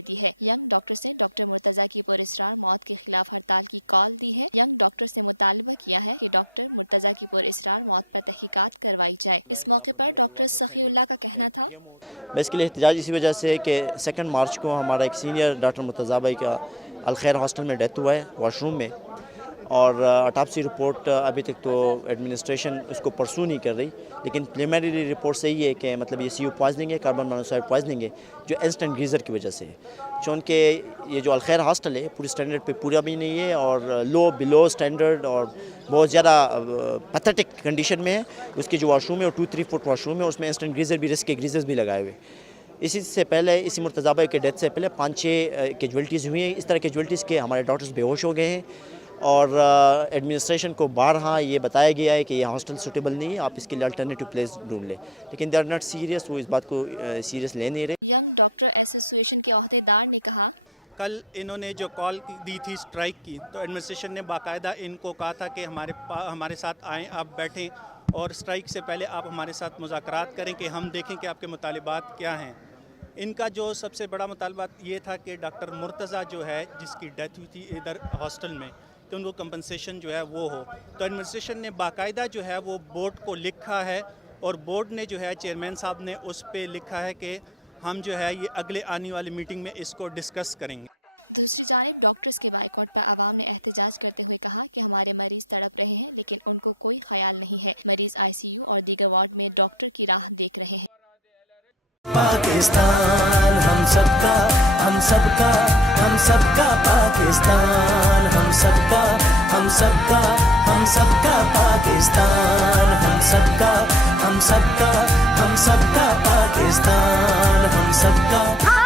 दी है। Young doctors ने doctor Murtaza की पुरस्कार मौत के खिलाफ हड़ताल की कॉल दी है। यंग डॉक्टर्स ने मुतालबा किया है कि डॉक्टर मुर्तजा की पुरस्कार मौत पर तहकीकात करवाई जाए। इस मौके पर डॉक्टर सफीउल्लाह का कहना था, बेसिकली एहतजाज इसी वजह से कि 2 मार्च को हमारा एक सीनियर डॉक्टर मुर्तजा भाई का अलखैर हॉस्टल में डेथ हुआ है वॉशरूम में, और ऑटोप्सी रिपोर्ट अभी तक तो एडमिनिस्ट्रेशन उसको परसू नहीं कर रही, लेकिन प्रीलिमिनरी रिपोर्ट से ही है कि मतलब ये CO पॉइजनिंग है, कार्बन मोनोऑक्साइड पॉइजनिंग है, जो इंस्टेंट गीज़र की वजह से है। चूँकि ये जो अलखैर हॉस्टल है पूरी स्टैंडर्ड पे पूरा भी नहीं है और लो बिलो स्टैंडर्ड और बहुत ज़्यादा पैथेटिक कंडीशन में है। उसकी जो वॉशरूम है वो 2-3 फुट वॉशरूम है, उसमें इंस्टेंट गीज़र भी, रिस्क के गीज़र्स भी लगाए हुए। इसी से पहले, इसी मुर्तज़ा भाई के डेथ से पहले 5-6 कैजुअल्टीज़ हुई हैं। इस तरह कैजुअल्टीज़ के हमारे डॉक्टर्स बेहोश हो गए हैं और एडमिनिस्ट्रेशन को बारहा ये बताया गया है कि ये हॉस्टल सूटेबल नहीं है, आप इसके लिए अल्टरनेटिव प्लेस ढूंढ लें, लेकिन दे आर नॉट सीरियस, वो इस बात को सीरियस ले नहीं रहे। यंग डॉक्टर एसोसिएशन के अहदेदार ने कहा, कल इन्होंने जो कॉल दी थी स्ट्राइक की, तो एडमिनिस्ट्रेशन ने बाकायदा इनको कहा था कि हमारे साथ आएँ, आप बैठें और स्ट्राइक से पहले आप हमारे साथ मुज़ाकरात करें कि हम देखें कि आपके मुतालिबात क्या हैं। इनका जो सबसे बड़ा मुतालबा ये था कि डॉक्टर मुर्तज़ा जो है जिसकी डेथ हुई थी इधर हॉस्टल में, तो उनको कंपनसेशन जो है वो हो। तो एडमिनिस्ट्रेशन ने बाकायदा जो है वो बोर्ड को लिखा है और बोर्ड ने जो है चेयरमैन साहब ने उस पर लिखा है कि हम जो है ये अगले आने वाली मीटिंग में इसको डिस्कस करेंगे। दूसरी जानिब डॉक्टर्स के बाइकआउट पर आवाम ने एहतजाज करते हुए कहा कि हमारे मरीज तड़प रहे हैं लेकिन उनको कोई ख्याल नहीं है। मरीज ICU और दीगर वार्ड में डॉक्टर की राह देख रहे हैं। पाकिस्तान हम सबका, हम सबका, हम सबका पाकिस्तान, हम सबका, हम सबका, हम सबका पाकिस्तान, हम सबका, हम सबका, हम सबका पाकिस्तान, हम सबका।